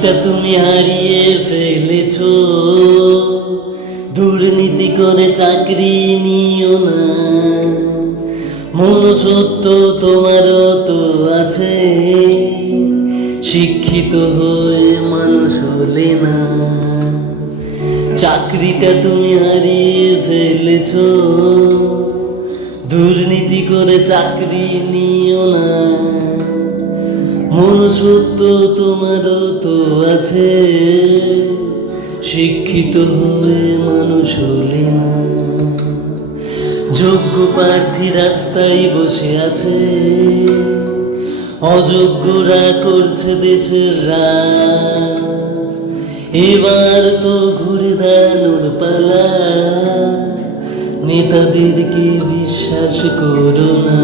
চাকরিটা তুমি হারিয়ে ফেলেছো, দুর্নীতি করে চাকরি নিও না। মনুষ্যত্ব তোমারও তো আছে, শিক্ষিত হয়ে মানুষ হলে না। চাকরিটা তুমি হারিয়ে ফেলেছো, দুর্নীতি করে চাকরি নিও না। মনুষ্যত্ব তোমারও তো আছে, শিক্ষিত হয়ে মানুষ হলে না। যোগ্য প্রার্থী রাস্তায় বসে আছে, অযোগ্যরা করছে দেশের রাজ। এবার তো ঘুরে দাঁড়ানোর পালা, নেতাদেরকে বিশ্বাস করো না।